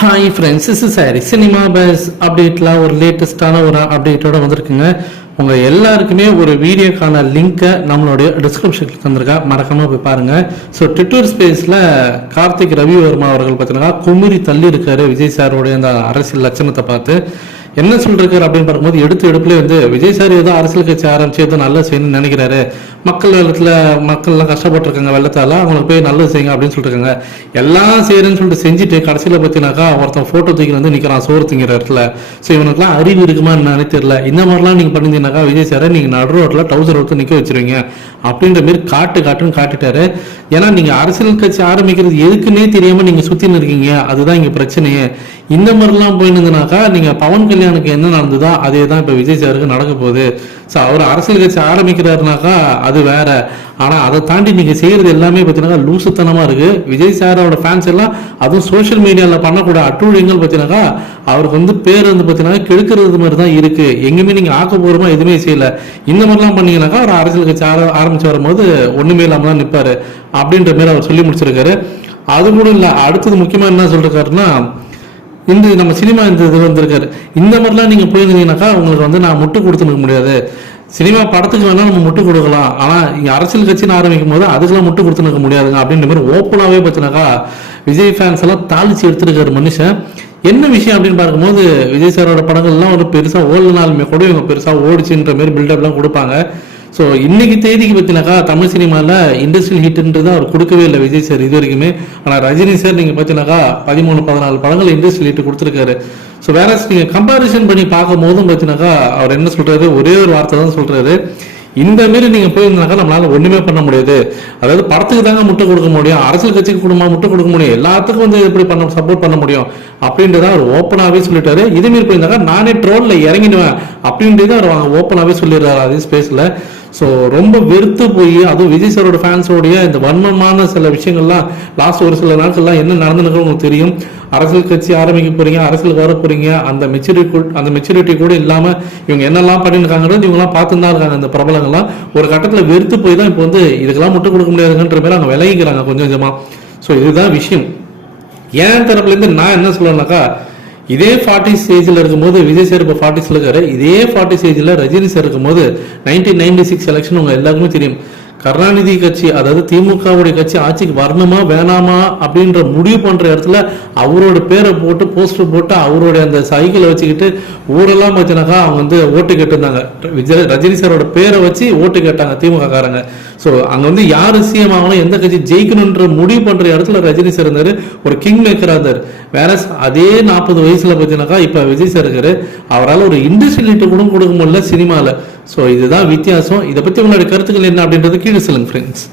Hi friends is sorry cinema buzz அப்டேட்டில் ஒரு லேட்டஸ்டான ஒரு அப்டேட்டோட வந்திருக்குங்க. உங்கள் எல்லாருக்குமே ஒரு வீடியோக்கான லிங்க்கை நம்மளுடைய டிஸ்கிரிப்ஷனில் தந்திருக்கேன் மறக்காமல் போய் பாருங்கள் ஸோ ட்விட்டர் ஸ்பேஸில் கார்த்திக் ரவிவர்மா அவர்கள் பார்த்தீங்கன்னா குமிரி தள்ளி இருக்காரு விஜய் சாரோடைய அந்த அரசியல் லட்சணத்தை பார்த்து. என்ன சொல்றாரு அப்படின்னு பார்க்கும்போது எடுத்து எடுப்புல வந்து விஜய் சார் ஏதோ அரசியல் கட்சி ஆரம்பிச்சு ஏதோ நல்லா செய்யணும்னு நினைக்கிறாரு. மக்கள் வெள்ளத்துல மக்கள் எல்லாம் கஷ்டப்பட்டிருக்காங்க வெள்ளத்தால அவங்களுக்கு போய் நல்லது செய்யுங்க அப்படின்னு சொல்லிருக்காங்க எல்லாம் செய்யறேன்னு சொல்லிட்டு செஞ்சுட்டு கடைசியில பார்த்தீங்கன்னாக்கா ஒருத்தன் போட்டோ தூக்கி வந்து நிக்கிறான் சோறு திங்கிற இடத்துல. ஸோ இவனுக்குலாம் அறிவு இருக்குமா என்னன்னே தெரியல. இந்த மாதிரிலாம் நீங்க பண்ணிருந்தீங்கன்னாக்கா விஜய் சாரை நீங்க நடு ரோட்ல டவுசர் எடுத்து நிக்க வச்சிருவீங்க. அப்படின்ற மாதிரி காட்டு காட்டுன்னு காட்டிட்டாரு. ஏன்னா நீங்க அரசியல் கட்சி ஆரம்பிக்கிறது எதுக்குன்னே தெரியாம நீங்க சுற்றின்னு இருக்கீங்க. அதுதான் இங்க பிரச்சனையே. இந்த மாதிரிலாம் போயிருந்ததுனாக்கா நீங்க பவன் கல்யாணுக்கு என்ன நடந்ததோ அதே தான் இப்போ விஜய் சாருக்கு நடக்க போகுது. ஸோ அவர் அரசியல் கட்சி ஆரம்பிக்கிறாருனாக்கா அது வேற. ஆனா அதை தாண்டி நீங்க செய்யறது எல்லாமே பார்த்தீங்கன்னா லூசுத்தனமா இருக்கு. விஜய் சாரோட ஃபேன்ஸ் எல்லாம் அதுவும் சோஷியல் மீடியால பண்ணக்கூடிய அட்டூழியங்கள் பார்த்தீங்கன்னாக்கா அவருக்கு வந்து பேர் வந்து பார்த்தீங்கன்னா கெடுக்கிறது மாதிரி தான் இருக்கு. எங்கேயுமே நீங்க ஆக்கப்பூர்வமா எதுவுமே செய்யல. இந்த மாதிரிலாம் பண்ணீங்கன்னாக்கா அவர் அரசியல் கட்சி ஆர- ஆரம்பித்து வரும்போது ஒண்ணுமே இல்லாம தான் நிப்பாரு அப்படின்ற மாதிரி அவர் சொல்லி முடிச்சிருக்காரு. அது கூட இல்ல அடுத்தது முக்கியமா என்ன சொல்லிருக்காருன்னா இந்த நம்ம சினிமா இந்த இது வந்திருக்காரு. இந்த மாதிரிலாம் நீங்க போயிருந்தீங்கன்னாக்கா உங்களுக்கு வந்து நான் முட்டு கொடுத்துருக்க முடியாது. சினிமா படத்துக்கு வேணால் நம்ம முட்டு கொடுக்கலாம். ஆனா இங்கே அரசியல் கட்சின்னு ஆரம்பிக்கும் போது அதுக்கெல்லாம் முட்டு கொடுத்துருக்க முடியாதுங்க. அப்படின்ற மாதிரி ஓப்பனாகவே பார்த்தினாக்கா விஜய் ஃபேன்ஸ் எல்லாம் தாளிச்சு எடுத்துருக்காரு மனுஷன். என்ன விஷயம் அப்படின்னு பார்க்கும்போது விஜய் சாரோட படங்கள்லாம் ஒரு பெருசா ஓடலனாலுமே கூட இவங்க பெருசா ஓடிச்சுன்ற மாதிரி பில்டப்லாம் கொடுப்பாங்க. ஸோ இன்னைக்கு தேதிக்கு பார்த்தீங்கன்னாக்கா தமிழ் சினிமாவில் இண்டஸ்ட்ரியல் ஹிட்ன்றது அவர் கொடுக்கவே இல்லை விஜய் சார் இது வரைக்குமே ஆனால் ரஜினி சார் நீங்கள் பார்த்தீங்கன்னாக்கா பதிமூணு பதினாலு படங்கள் இண்டஸ்ட்ரியல் ஹிட் கொடுத்துருக்காரு. ஸோ வேற நீங்கள் கம்பாரிசன் பண்ணி பார்க்கும் போதும் பார்த்தீங்கன்னாக்கா அவர் என்ன சொல்கிறாரு ஒரே ஒரு வார்த்தை தான் சொல்கிறாரு இந்த மாரி நீங்க போயிருந்தாக்கா நம்மளால ஒண்ணுமே பண்ண முடியாது. அதாவது படத்துக்கு தாங்க முட்டை கொடுக்க முடியும் அரசியல் கட்சிக்கு குடும்பமா முட்டை கொடுக்க முடியும் எல்லாத்துக்கும் வந்து எப்படி பண்ண சப்போர்ட் பண்ண முடியும் அப்படின்றத அவர் ஓப்பனாவே சொல்லிட்டாரு. இதே மாரி போயிருந்தாக்கா நானே ட்ரோல்ல இறங்கிடுவேன் அப்படின்றத அவர் ஓப்பனாவே சொல்லிடுறாரு அதே ஸ்பேஸ்ல ஸோ ரொம்ப வெறுத்து போய் அதுவும் விஜய் சாரோட ஃபேன்ஸோடைய இந்த வன்மமான சில விஷயங்கள்லாம் லாஸ்ட் ஒரு சில நாட்கள்லாம் என்ன நடந்துருக்கு உங்களுக்கு தெரியும். அரசியல் கட்சி ஆரம்பிக்க போறீங்க அரசியலுக்கு வர போறீங்க அந்த மெச்சூரிட்டி அந்த மெச்சூரிட்டி கூட இல்லாம இவங்க என்னெல்லாம் பண்ணிருக்காங்கன்னு இவங்கலாம் பார்த்து தான் இருக்காங்க அந்த பிரபலங்கள்லாம். ஒரு கட்டத்தில் வெறுத்து போய் தான் இப்போ வந்து இதுக்கெல்லாம் முட்டு கொடுக்க முடியாதுன்ற மாதிரி அவங்க விலகிக்கிறாங்க கொஞ்சம் கொஞ்சமாக ஸோ இதுதான் விஷயம். ஏன் தரப்புலேருந்து நான் என்ன சொல்லணும்னாக்கா இதே ஃபார்ட்டி ஸ்டேஜில் இருக்கும்போது விஜய் சார் இப்போ ஃபார்ட்டிஸில் இருக்காரு. இதே ஃபார்ட்டி ஸ்டேஜில் ரஜினி சார் இருக்கும்போது நைன்டீன் நைன்டி சிக்ஸ் எலெக்ஷன் உங்க எல்லாருக்குமே தெரியும். கருணாநிதி கட்சி அதாவது திமுகவுடைய கட்சி ஆட்சிக்கு வரணுமா வேணாமா அப்படின்ற முடிவு பண்ற இடத்துல அவரோட பேரை போட்டு போஸ்டர் போட்டு அவருடைய அந்த சைக்கிளை வச்சுக்கிட்டு ஊரெல்லாம் பார்த்தீங்கன்னாக்கா அவங்க வந்து ஓட்டு கேட்டிருந்தாங்க. விஜய் ரஜினி சாரோட பேரை வச்சு ஓட்டு கேட்டாங்க திமுக காரங்க ஸோ அங்க வந்து யார் சிஎம் ஆகணும் எந்த கட்சி ஜெயிக்கணுன்ற முடிவு பண்ற இடத்துல ரஜினி சார் இருந்தாரு. ஒரு கிங் மேக்கரா இருந்தார். வேற அதே நாற்பது வயசுல பார்த்தீங்கன்னாக்கா இப்ப விஜய் சார் இருக்காரு. அவரால் ஒரு இண்டஸ்ட்ரியல் கூட கொடுக்க முடியல சினிமால. ஸோ இதுதான் வித்தியாசம். இதை பத்தி உங்களுடைய கருத்துக்கள் என்ன அப்படின்றது கீழே சொல்லுங்கள் ஃப்ரெண்ட்ஸ்